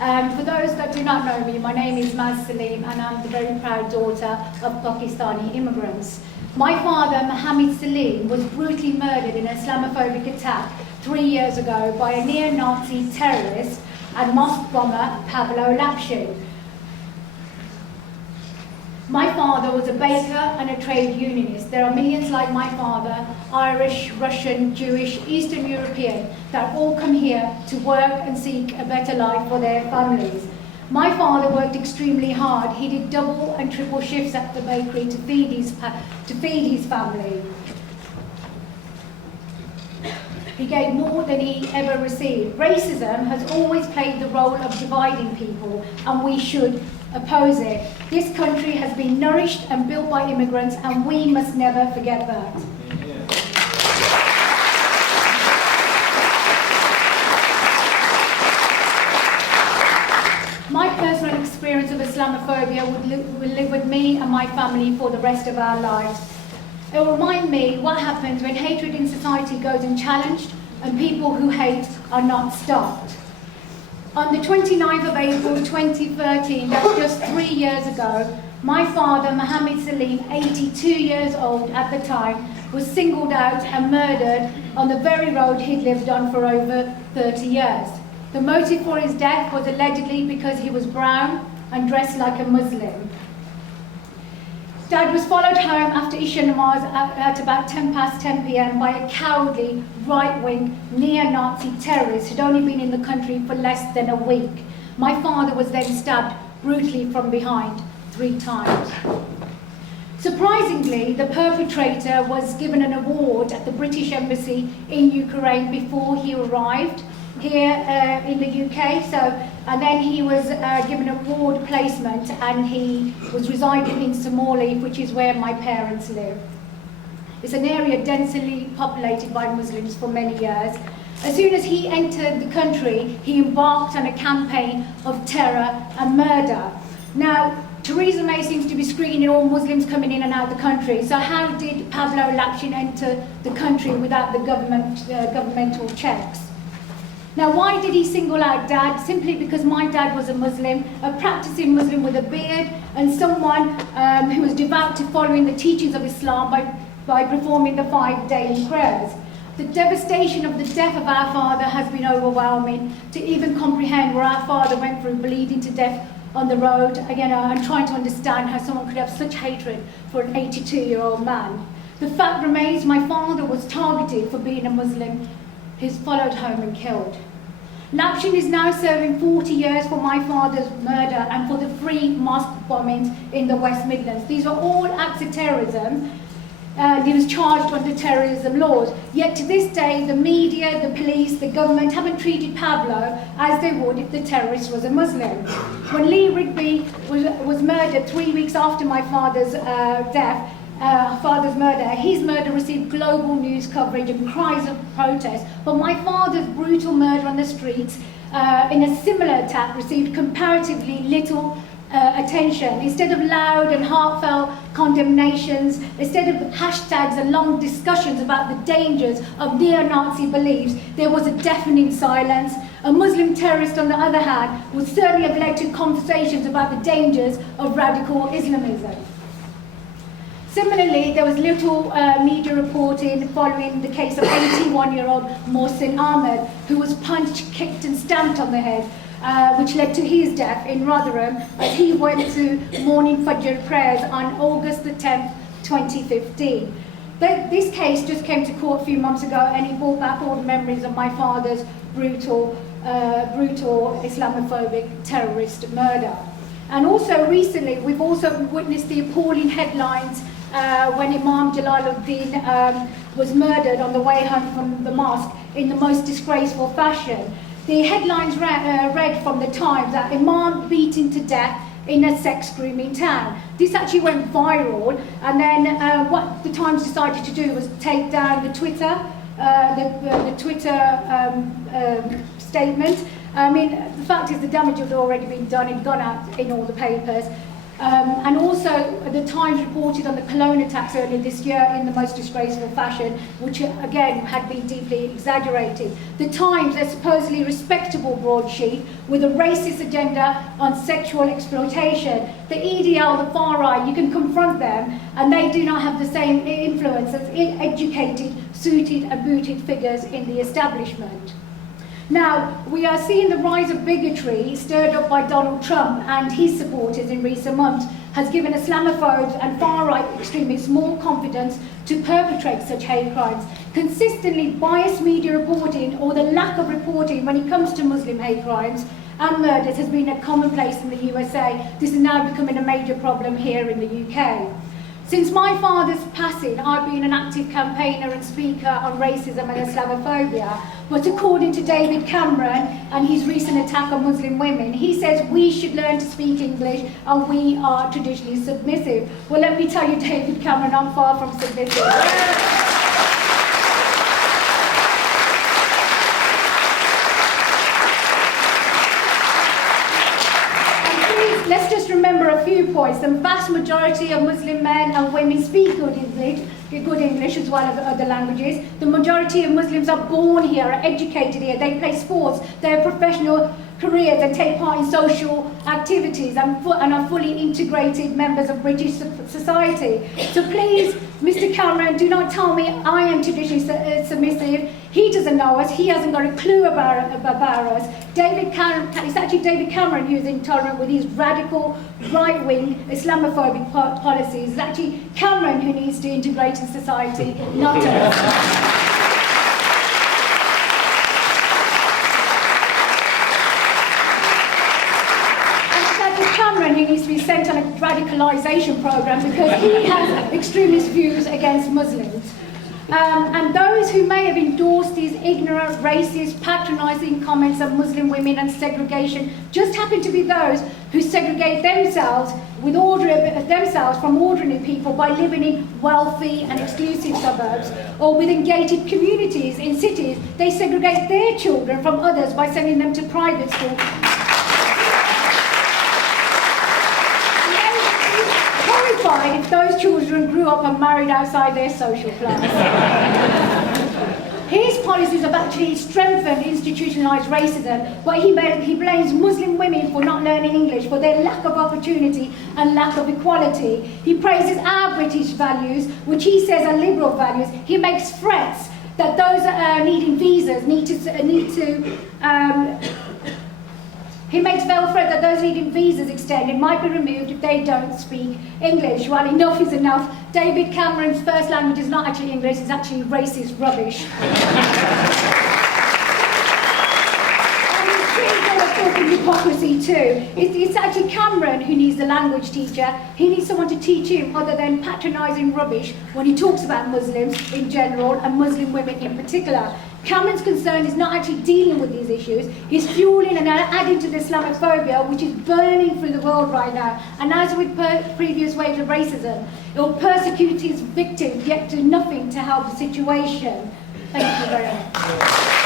For those that do not know me, my name is Saleem, and I'm the very proud daughter of Pakistani immigrants. My father, Mohammed Saleem, was brutally murdered in an Islamophobic attack 3 years ago by a neo-Nazi terrorist and mosque bomber, Pablo Lapshin. My father was a baker and a trade unionist. There are millions like my father, Irish, Russian, Jewish, Eastern European, that all come here to work and seek a better life for their families. My father worked extremely hard. He did double and triple shifts at the bakery to feed his family. He gave more than he ever received. Racism has always played the role of dividing people, and we should oppose it. This country has been nourished and built by immigrants, and we must never forget that. My personal experience of Islamophobia will live with me and my family for the rest of our lives. It will remind me what happens when hatred in society goes unchallenged and people who hate are not stopped. On the 29th of April 2013, that's just 3 years ago, my father, Mohammed Saleem, 82 years old at the time, was singled out and murdered on the very road he'd lived on for over 30 years. The motive for his death was allegedly because he was brown and dressed like a Muslim. Dad was followed home after Isha Namaz at about 10 p.m. by a cowardly, right-wing, neo-Nazi terrorist who'd only been in the country for less than a week. My father was then stabbed brutally from behind 3 times. Surprisingly, the perpetrator was given an award at the British Embassy in Ukraine before he arrived here in the UK, and then he was given a ward placement, and he was residing in Somali, which is where my parents live. It's an area densely populated by Muslims for many years. As soon as he entered the country, he embarked on a campaign of terror and murder. Now, Theresa May seems to be screening all Muslims coming in and out of the country, so how did Pablo Lapshin enter the country without the governmental checks? Now, why did he single out Dad? Simply because my dad was a Muslim, a practicing Muslim with a beard, and someone who was devout to following the teachings of Islam by performing the 5 daily prayers. The devastation of the death of our father has been overwhelming. To even comprehend what our father went through, bleeding to death on the road, and trying to understand how someone could have such hatred for an 82-year-old man. The fact remains, my father was targeted for being a Muslim. He's followed home and killed. Lapshin is now serving 40 years for my father's murder and for the 3 mosque bombings in the West Midlands. These are all acts of terrorism. He was charged under terrorism laws. Yet to this day, the media, the police, the government haven't treated Pablo as they would if the terrorist was a Muslim. When Lee Rigby was murdered 3 weeks after my father's murder, his murder received global news coverage and cries of protest, but my father's brutal murder on the streets in a similar attack received comparatively little attention. Instead of loud and heartfelt condemnations, instead of hashtags and long discussions about the dangers of neo-Nazi beliefs, there was a deafening silence. A Muslim terrorist, on the other hand, would certainly have led to conversations about the dangers of radical Islamism. Similarly, there was little media reporting following the case of 81-year-old Mohsin Ahmed, who was punched, kicked and stamped on the head, which led to his death in Rotherham as he went to morning Fajr prayers on August the 10th, 2015. This case just came to court a few months ago, and it brought back all the memories of my father's brutal Islamophobic terrorist murder. And also recently, we've also witnessed the appalling headlines when Imam Jalaluddin was murdered on the way home from the mosque in the most disgraceful fashion. The headlines read from the Times that Imam beaten to death in a sex-grooming town. This actually went viral, and then what the Times decided to do was take down the Twitter statement. I mean, the fact is the damage had already been done. It'd gone out in all the papers. And also, the Times reported on the Cologne attacks earlier this year in the most disgraceful fashion, which again had been deeply exaggerated. The Times, a supposedly respectable broadsheet with a racist agenda on sexual exploitation. The EDL, the far right, you can confront them, and they do not have the same influence as educated, suited and booted figures in the establishment. Now, we are seeing the rise of bigotry stirred up by Donald Trump and his supporters in recent months has given Islamophobes and far-right extremists more confidence to perpetrate such hate crimes. Consistently biased media reporting or the lack of reporting when it comes to Muslim hate crimes and murders has been a commonplace in the USA. This is now becoming a major problem here in the UK. Since my father's passing, I've been an active campaigner and speaker on racism and Islamophobia. But according to David Cameron and his recent attack on Muslim women, he says we should learn to speak English and we are traditionally submissive. Well, let me tell you, David Cameron, I'm far from submissive. Let's just remember a few points. The vast majority of Muslim men and women speak good English as well as other languages. The majority of Muslims are born here, are educated here, they play sports, they have professional careers and take part in social activities and are fully integrated members of British society. So please, Mr. Cameron, do not tell me I am traditionally submissive. He doesn't know us, he hasn't got a clue about us. It's actually David Cameron who is intolerant with his radical right-wing Islamophobic policies. It's actually Cameron who needs to integrate in society, not us. Cameron, who needs to be sent on a radicalisation programme because he has extremist views against Muslims. And those who may have endorsed these ignorant, racist, patronising comments on Muslim women and segregation just happen to be those who segregate themselves from ordinary people by living in wealthy and exclusive suburbs or within gated communities in cities. They segregate their children from others by sending them to private schools. If those children grew up and married outside their social class. His policies have actually strengthened institutionalised racism, but he blames Muslim women for not learning English, for their lack of opportunity and lack of equality. He praises our British values, which he says are liberal values. He makes threats that those needing visas He makes veiled threat that those needing visas extended might be removed if they don't speak English. Well, enough is enough. David Cameron's first language is not actually English, it's actually racist rubbish. And he's critical of talking hypocrisy too. It's actually Cameron who needs a language teacher. He needs someone to teach him other than patronising rubbish when he talks about Muslims in general and Muslim women in particular. Cameron's concern is not actually dealing with these issues, he's fueling and adding to the Islamophobia which is burning through the world right now. And as with previous waves of racism, it will persecute his victims yet do nothing to help the situation. Thank you very much.